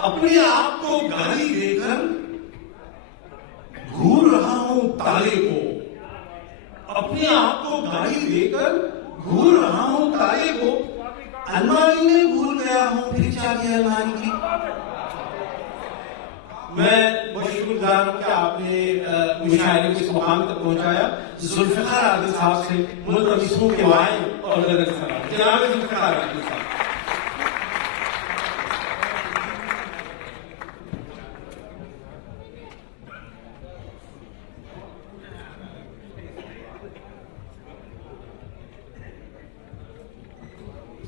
अपने आप को गाली देकर घूर रहा हूं ताले को, अपने आप को गाली देकर घूर रहा हूं ताले को, अलमारी में भूल गया हूं फिर चाबी अलमारी की। मैं बहुत शुक्रगुजार हूं कि आपने मुशायरे को इस मुकाम तक पहुंचाया। जुल्फिकार आदिल साहब से मुल्तमिसों के वाइन और नजर सलाम। जनाब जुल्फिकार आदिल साहब।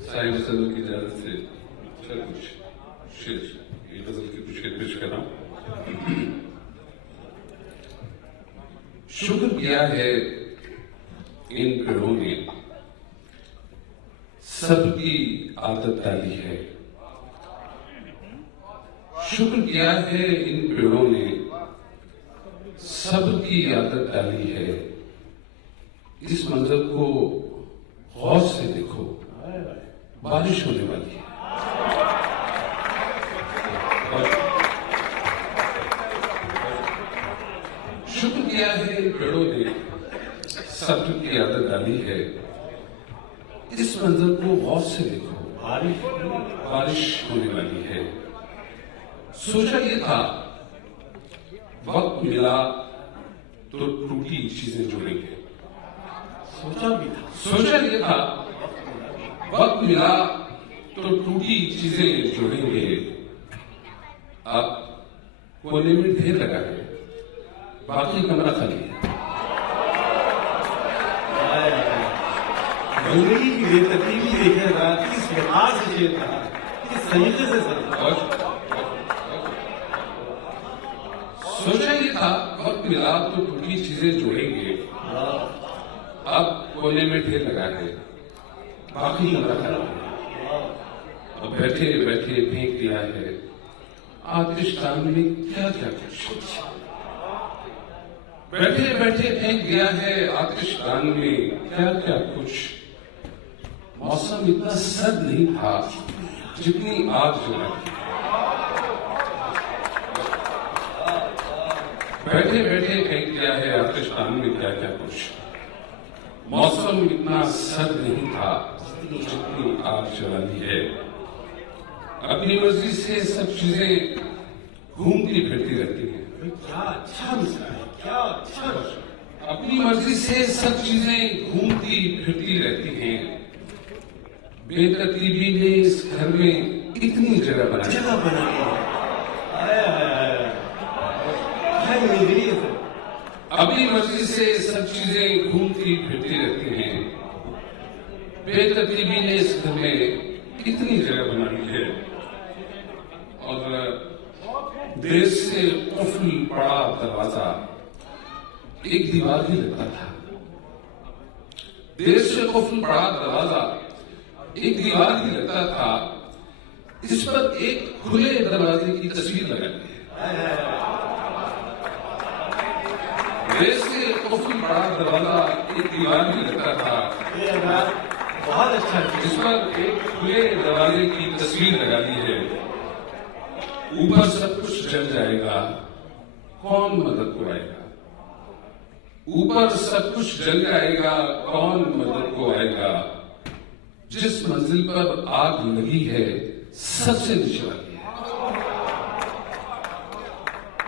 साहिब सदर की इजाजत से कुछ शेर ये गजल की कुछ शेर पेश कर रहा हूं। शुक्र किया है इन पेड़ों ने, सबकी आदत डाली है। शुक्र किया है इन पेड़ों ने, सबकी आदत डाली है। इस मंजर को गौर से देखो, बारिश होने वाली है। शुक्र किया है इन पेड़ों ने, सबकी आदत डाली है। इस मंजर को गौर से देखो, बारिश होने वाली है। सोचा ये था वक्त मिला तो टूटी चीजें जोड़ेंगे। सोचा ये था वक्त मिला तो टूटी चीजें जोड़ेंगे। अब कोने में ढेर लगा है, बाकी कमरा खाली है। जिंदगी की बेतरतीबी देखेगा, किस लिहाज से शेर कहा, किस तरीके से सोचा ये था वक्त मिला तो टूटी चीजें जोड़ेंगे। अब कोने में ढेर लगा है, बाकी कमरा खाली है। अब बैठे बैठे फेंक दिया है आतिशदान में क्या क्या कुछ। बैठे बैठे फेंक दिया है आतिशदान में क्या क्या कुछ। मौसम इतना सर्द नहीं था जितनी आग जला थी। बैठे बैठे फेंक दिया है आतिशदान में क्या क्या कुछ। मौसम इतना सर्द नहीं था जितनी आग जलानी है। अपनी मर्जी से सब चीजें घूमती फिरती रहती हैं। क्या अच्छा मिसरा है, क्या अच्छा। अपनी मर्जी से सब चीजें घूमती फिरती रहती हैं। बेतरतीबी ने इस घर में इतनी जगह बनाई अपनी मर्जी से सब चीजें घूमती फिरती रहती हैं। बेतरतीबी ने इस घर में इतनी जगह बनाई है। और देर से कुफल पड़ा दरवाजा एक दीवार ही लगता था। देर से कुफल पड़ा दरवाजा एक दीवार ही लगता था। इस पर एक खुले दरवाजे की तस्वीर लगाई है। देर से कुफल पड़ा दरवाजा एक दीवार ही लगता था। बहुत अच्छा। इस पर एक खुले दरवाजे की तस्वीर लगा दी है। ऊपर सब कुछ जल जाएगा, कौन मदद को आएगा। ऊपर सब कुछ जल जाएगा, कौन मदद को आएगा। जिस मंजिल पर आग लगी है सबसे नीचे वाली है।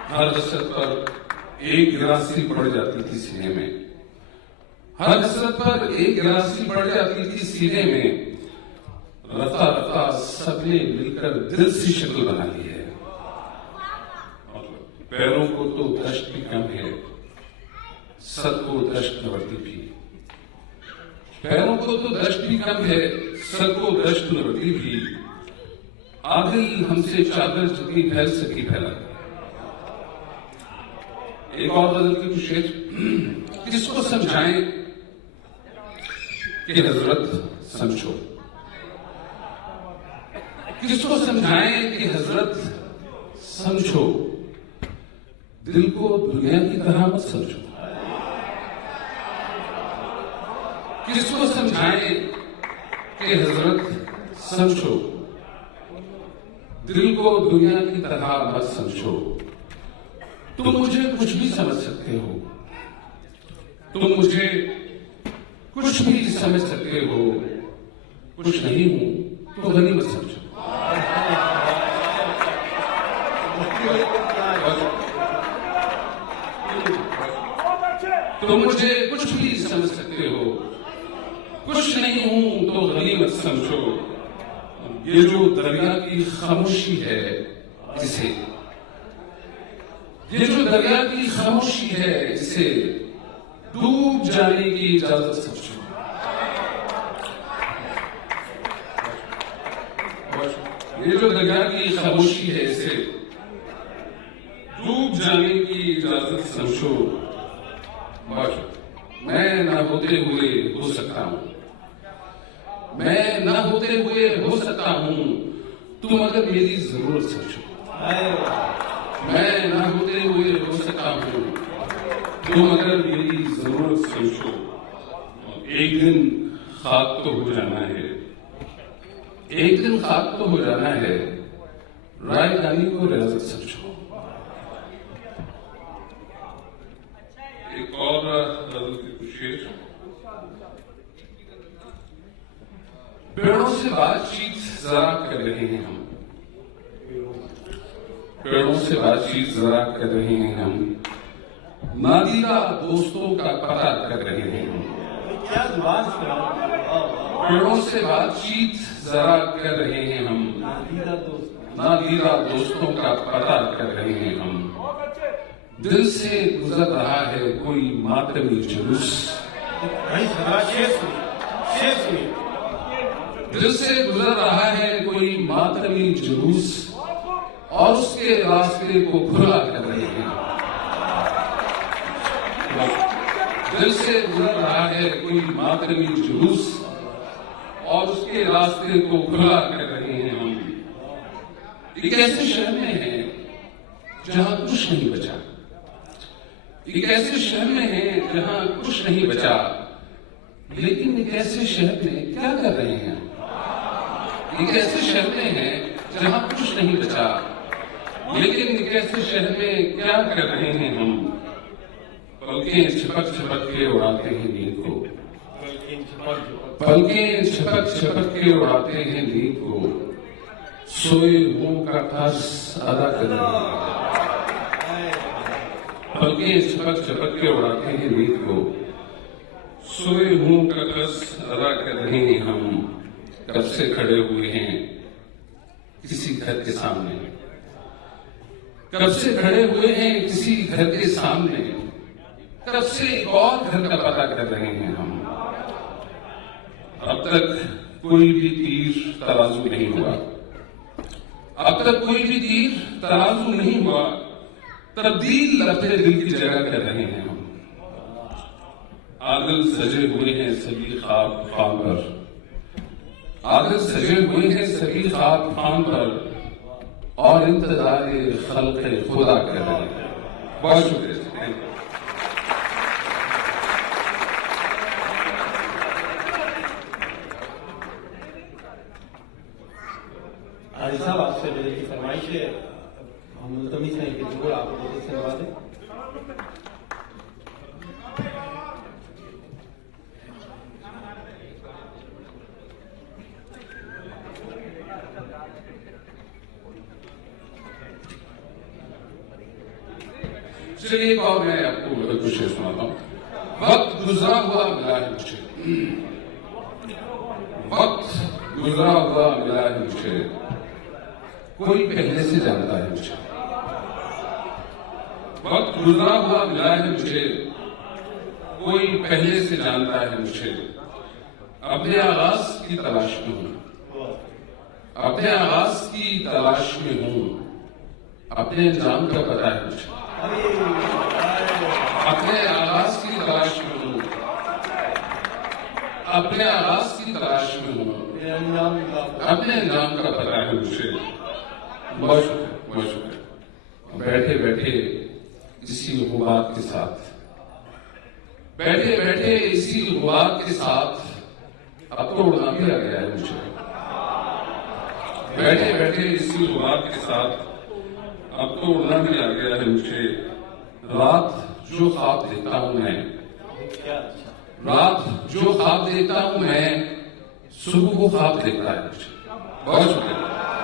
हर हसरत पर एक गिरासी पड़ जाती थी सीने में। हर हसरत पर एक गिरासी पड़ जाती थी सीने में। रफ्ता रफ्ता सबने मिलकर दिल सी शक्ल बना ली है। पैरों को तो दश्त भी कम है, सर को दश्त नवरती भी। पैरों को तो दश्त भी कम है, सर को दश्त नवरती भी। आदिल हमसे चादर जितनी फैल सकी फैला। एक और गजल की कुछ शेर। किसको समझाएं कि हजरत समझो, किसको समझाएं कि हजरत समझो। दिल को दुनिया की तरह मत समझो। किसको समझाएं कि हजरत समझो। दिल को दुनिया की तरह मत समझो। तुम मुझे कुछ भी समझ सकते हो, तुम मुझे कुछ भी समझ सकते हो, कुछ नहीं हूं तो गनीमत समझो। तुम मुझे कुछ भी समझ सकते हो, कुछ नहीं हूं तो गनीमत समझो। ये जो दरिया की खामोशी है इसे, ये जो दरिया की खामोशी है इसे डूब जाने की इजाजत समझो। ये जो दरिया की खामोशी है इसे डूब जाने की इजाजत समझो। मैं ना होते हुए हो सकता हूं, मैं ना होते हुए हो सकता हूं, तुम अगर मेरी जरूरत समझो। मैं ना होते हुए हो सकता हूं, तुम अगर मेरी जरूरत समझो। एक दिन खाक तो हो जाना है, एक दिन खाक तो हो जाना है, राय दानी को रियाजत समझो। एक और कुछ शेर। पेड़ों से बातचीत जरा कर रहे हैं हम, पेड़ों से बातचीत जरा कर रहे हैं हम, नादीदा दोस्तों का पता कर रहे हैं हम। पेड़ों से बातचीत जरा कर रहे हैं हम, नादीदा दोस्तों का पता कर रहे हैं हम। दिल से गुजर रहा है कोई मातमी जुलूस, दिल से गुजर रहा है कोई मातमी जुलूस, और उसके रास्ते को खुला कर रहे हैं। दिल से गुजर रहा है कोई मातमी जुलूस, और उसके रास्ते को खुला कर रहे हैं हम। एक ऐसे शहर में है जहां कुछ नहीं बचा, एक ऐसे शहर में है जहां कुछ नहीं बचा, लेकिन एक ऐसे शहर में क्या कर रहे हैं? एक ऐसे शहर में है जहां कुछ नहीं बचा, लेकिन एक ऐसे शहर में क्या कर रहे हैं हम? पलकें छपक छपक के उड़ाते हैं नींद को, पलकें छपक छपक के उड़ाते हैं नींद को, सोए हुओं का कर्ज अदा कर रहे हैं। पलकें छपक छपक के उड़ाते हैं नींद को, सोए हुओं का कर्ज अदा कर रहे हैं हम। कब से खड़े हुए हैं किसी घर के सामने, कब से खड़े हुए हैं किसी घर के सामने, कब से एक और घर का पता कर रहे हैं हम। अब तक कोई भी तीर तराजू नहीं हुआ, अब तक कोई भी तीर तराजू नहीं हुआ, तब्दील अपने दिल की जगह कर रहे हैं हम। आंगन सजे हुए हैं सभी ख्वाब खान पर, आंगन सजे हुए हैं सभी ख्वाब खान पर, और इंतजार खल्क़े खुदा कर रहे हैं। बहुत शुक्रिया। आदि साहब, आपसे मेरे की फरमाइश है, हम मुल्तमिस हैं कि जरूर आप लोगों से नवाजें। चलिए एक और मैं आपको कुछ शेर सुनाता हूँ। वक्त गुजरा हुआ मिला है मुझे, वक्त गुजरा हुआ मिला है मुझे, कोई पहले से जानता है मुझे। वक्त गुजरा हुआ मिला है मुझे, कोई पहले से जानता है मुझे। अपने आगाज की तलाश में हूं, अपने आगाज की तलाश में हूं, अपने अंजाम का पता है मुझे। अपने आगाज की तलाश में हूं, अपने आगाज की तलाश में हूं, अपने अंजाम का पता है मुझे। बहुत शुक्रिया, बहुत शुक्रिया। बैठे बैठे इसी गुबार के साथ, बैठे बैठे इसी गुबार के साथ अब तो उड़ना भी आ गया है मुझे। बैठे बैठे इसी बात के साथ अब तो उड़ना भी आ गया है मुझे। रात जो ख्वाब देखता हूं मैं, रात जो ख्वाब देखता हूं मैं, सुबह को ख्वाब देखता है मुझे। बहुत शुक्रिया।